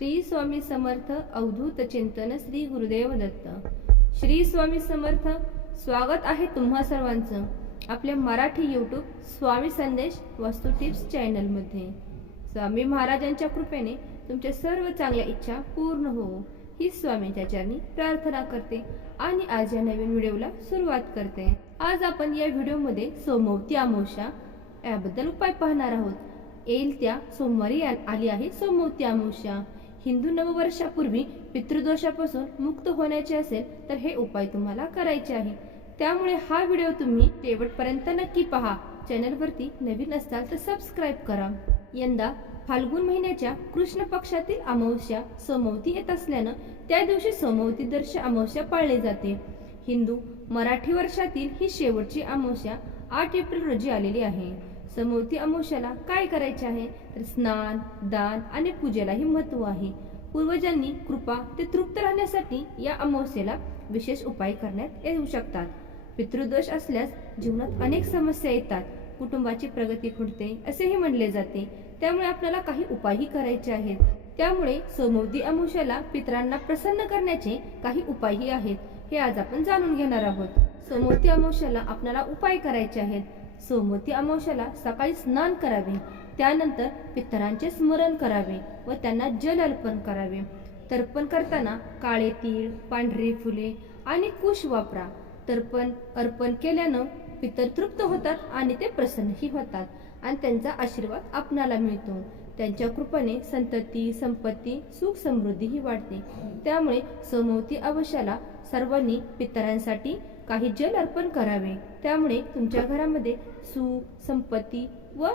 श्री स्वामी समर्थ अवधूत चिंतन श्री गुरुदेव दत्त. श्री स्वामी समर्थ स्वागत आहे तुम्हा सर्वांचं आपल्या मराठी यूट्यूब स्वामी संदेश वास्तू टिप्स चॅनलमध्ये स्वामी महाराजांच्या कृपेने तुमच्या सर्व चांगल्या इच्छा पूर्ण हो ही स्वामींच्या चरणी प्रार्थना करते आणि आज या नवीन व्हिडिओला सुरुवात करते. आज आपण या व्हिडिओमध्ये सोमवती अमावस्या याबद्दल उपाय पाहणार आहोत. येईल त्या सोमवारी आ- आली आहे सोमवती अमावस्या. हिंदू नववर्षापूर्वी पितृदोषापासून मुक्त होण्याचे असेल तर हे उपाय तुम्हाला करायचे आहे. त्यामुळे हा व्हिडिओ तुम्ही शेवटपर्यंत नक्की पहा. चॅनलवरती नवीन असाल तर सबस्क्राईब करा. यंदा फाल्गुन महिन्याच्या कृष्ण पक्षातील अमावस्या सोमवती येत असल्यानं त्या दिवशी सोमवती दर्श अमावस्या पाळली जाते. हिंदू मराठी वर्षातील ही शेवटची अमावस्या आठ एप्रिल रोजी आलेली आहे. समोवती अमावश्याला काय करायचे आहे? तर स्नान दान आणि पूजेलाही महत्त्व आहे. पूर्वजांनी कृपा ते तृप्त राहण्यासाठी या अमावस्येला विशेष उपाय करण्यात येऊ शकतात. पितृदोष असल्यास जीवनात अनेक समस्या येतात. कुटुंबाची प्रगती खुडते असेही म्हणले जाते. त्यामुळे आपल्याला काही उपायही करायचे आहेत. त्यामुळे सोमवती अमावस्याला पितरांना प्रसन्न करण्याचे काही उपायही आहेत. हे आज आपण जाणून घेणार आहोत. सोमवती अमावस्याला आपल्याला उपाय करायचे आहेत. सोमवती अमावश्याला सकाळी स्नान करावे. त्यानंतर पितरांचे स्मरण करावे व त्यांना जल अर्पण करावे. तर्पण करताना काळे तीळ पांढरी फुले आणि कुश वापरा. तर्पण अर्पण केल्यानं पितर तृप्त होतात आणि ते प्रसन्नही होतात आणि त्यांचा आशीर्वाद आपणाला मिळतो. त्यांच्या कृपेने संतती संपत्ती सुख समृद्धीही वाढते. त्यामुळे सोमवती अवश्याला सर्वांनी पितरांसाठी काही जल अर्पण करावे. त्यामुळे तुमच्या घरामध्ये सुख संपत्ती व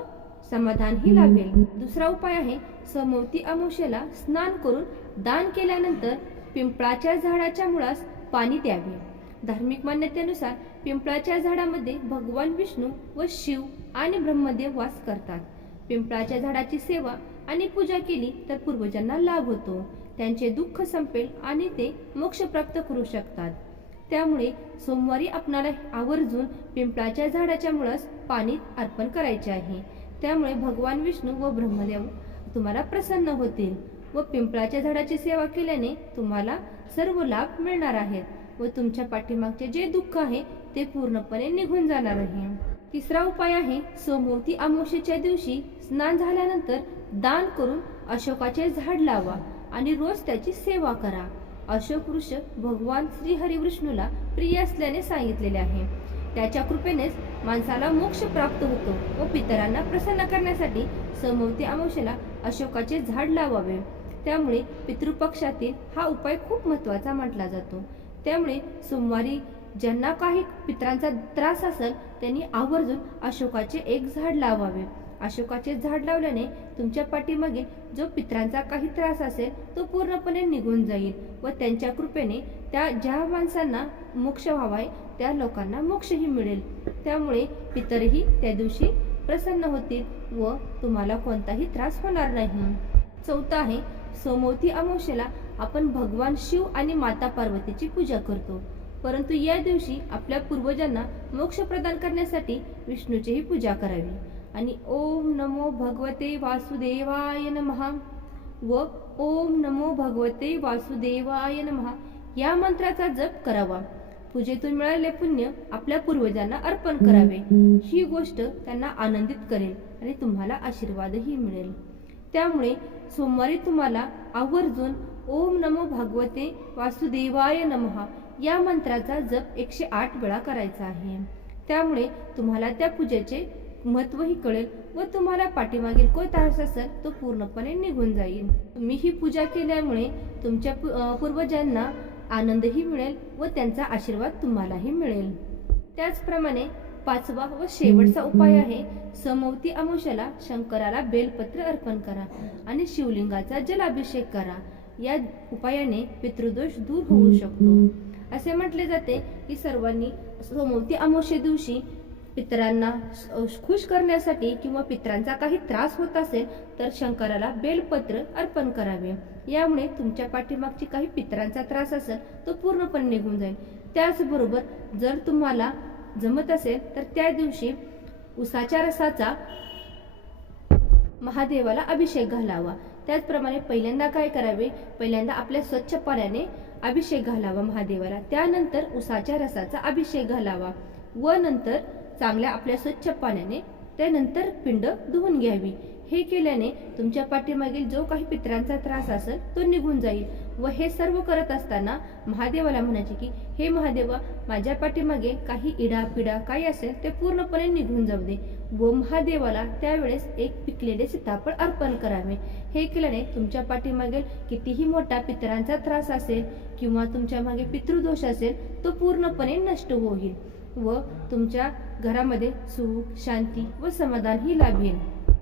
समाधानही लाभेल. दुसरा उपाय आहे समोवती अमावस्येला स्नान करून दान केल्यानंतर पिंपळाच्या झाडाच्या मुळास पाणी द्यावे. धार्मिक मान्यतेनुसार पिंपळाच्या झाडामध्ये भगवान विष्णू व शिव आणि ब्रह्मदेव वास करतात. पिंपळाच्या झाडाची सेवा आणि पूजा केली तर पूर्वजांना लाभ होतो. त्यांचे दुःख संपेल आणि ते मोक्ष प्राप्त करू शकतात. त्यामुळे सोमवारी आपणाला आवर्जून पिंपळाच्या झाडाच्या मुळास पाणी अर्पण करायचे आहे. त्यामुळे भगवान विष्णू व ब्रह्मदेव तुम्हाला प्रसन्न होतील व पिंपळाच्या झाडाची सेवा केल्याने तुम्हाला सर्व लाभ मिळणार आहेत व तुमच्या पाठीमागचे जे दुःख आहे ते पूर्णपणे निघून जाणार आहे. तिसरा उपाय आहे सोमवती अमावस्येच्या दिवशी स्नान झाल्यानंतर दान करून अशोकाचे झाड लावा आणि रोज त्याची सेवा करा. अशोक ऋष भगवान श्री हरिविष्णूला प्रिय असल्याने सांगितलेले आहे. त्याच्या कृपेनेच माणसाला मोक्ष प्राप्त होतो व पितरांना प्रसन्न करण्यासाठी समवती अमावशेला अशोकाचे झाड लावावे. त्यामुळे पितृपक्षातील हा उपाय खूप महत्त्वाचा म्हटला जातो. त्यामुळे सोमवारी ज्यांना काही पितरांचा त्रास असेल त्यांनी आवर्जून अशोकाचे एक झाड लावावे. अशोकाचे झाड लावल्याने तुमच्या पाठीमागे जो पितरांचा काही त्रास असेल तो पूर्णपणे निघून जाईल व त्यांच्या कृपेने त्या ज्या माणसांना मोक्ष व्हावाय त्या लोकांना मोक्षही मिळेल. त्यामुळे पितरही त्या दिवशी प्रसन्न होतील व तुम्हाला कोणताही त्रास होणार नाही. चौथा आहे सोमवती अमावस्येला आपण भगवान शिव आणि माता पार्वतीची पूजा करतो. परंतु या दिवशी आपल्या पूर्वजांना मोक्ष प्रदान करण्यासाठी विष्णूचीही पूजा करावी. आणि ओम नमो भगवते वासुदेवाय नमः. व ओम नमो भगवते वासुदेवाय नमः. या मंत्राचा जप करावा. पूजेतून मिळालेले पुण्य आपल्या पूर्वजांना अर्पण करावे. ही गोष्ट त्यांना आनंदित करेल आणि तुम्हाला आशीर्वादही मिळेल. त्यामुळे सोमवारी तुम्हाला आवर्जून ओम नमो भगवते वासुदेवाय नमः या मंत्राचा जप एकशे आठ वेळा करायचा आहे. त्यामुळे तुम्हाला त्या पूजेचे महत्वही कळेल व तुम्हाला पाठीमागील कोण त्रास असेल तो पूर्णपणे निघून जाईल. तुम्ही ही पूजा केल्यामुळे तुमच्या पूर्वजांना आनंदही मिळेल व त्यांचा आशीर्वाद तुम्हालाही मिळेल. त्याचप्रमाणे पाचवा व शेवटचा उपाय आहे समवती अमावस्याला शंकराला बेलपत्र अर्पण करा आणि शिवलिंगाचा जलाभिषेक करा. या उपायाने पितृदोष दूर होऊ शकतो. असे म्हटले जाते की सर्वांनी सोमवती अमावस्ये दिवशी पितरांना खुश करण्यासाठी किंवा पितरांचा काही त्रास होत असेल तर शंकराला बेलपत्र अर्पण करावे. यामुळे तुमच्या पाठीमागची काही पितरांचा त्रास असेल तो पूर्णपणे निघून जाईल. त्याचबरोबर जर तुम्हाला जमत असेल तर त्या दिवशी उसाच्या रसाचा महादेवाला अभिषेक घालावा. त्याचप्रमाणे पहिल्यांदा काय करावे? पहिल्यांदा आपल्या स्वच्छ पाण्याने अभिषेक घालावा महादेवाला. त्यानंतर उसाच्या रसाचा अभिषेक घालावा. व नंतर चांगल्या आपल्या स्वच्छ पाण्याने त्यानंतर पिंड धुवून घ्यावी. हे केल्याने तुमच्या पाठीमागील जो काही पित्रांचा त्रास असेल तो निघून जाईल व हे सर्व करत असताना महादेवाला म्हणायचे की हे महादेवा माझ्या पाठीमागे काही इडा पिडा काही असेल ते पूर्णपणे निघून जाऊ दे. व महादेवाला त्यावेळेस एक पिकलेले सीताफळ अर्पण करावे. हे केल्याने तुमच्या पाठीमागे कितीही मोठा पितरांचा त्रास असेल किंवा तुमच्या मागे पितृदोष असेल तो पूर्णपणे नष्ट होईल व तुमच्या घरामध्ये सुख शांती व समाधान ही लाभेल.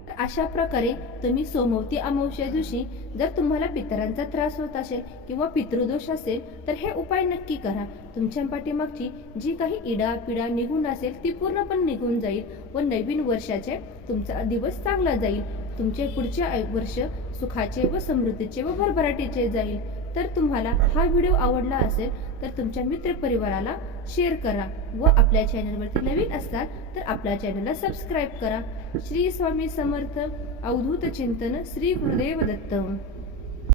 तर अशा प्रकारे तुम्ही सोमवती अमावस्या दिवशी जर तुम्हाला पितरांचा त्रास होत असेल किंवा पितृदोष असेल तर हे उपाय नक्की करा. तुमच्या पाठीमागची जी काही इडा पिडा निघून असेल ती पूर्णपणे निघून जाईल व नवीन वर्षाचे तुमचा दिवस चांगला जाईल. तुमचे पुढचे वर्ष सुखाचे व समृद्धीचे व भरभराटीचे जाईल. तर तुम्हाला हा व्हिडिओ आवडला असेल तर तुमच्या मित्रपरिवाराला शेअर करा व आपल्या चॅनलवरती नवीन असाल तर आपल्या चॅनलला सबस्क्राईब करा. श्री स्वामी समर्थ अवधूत चिंतन श्री गुरुदेव दत्त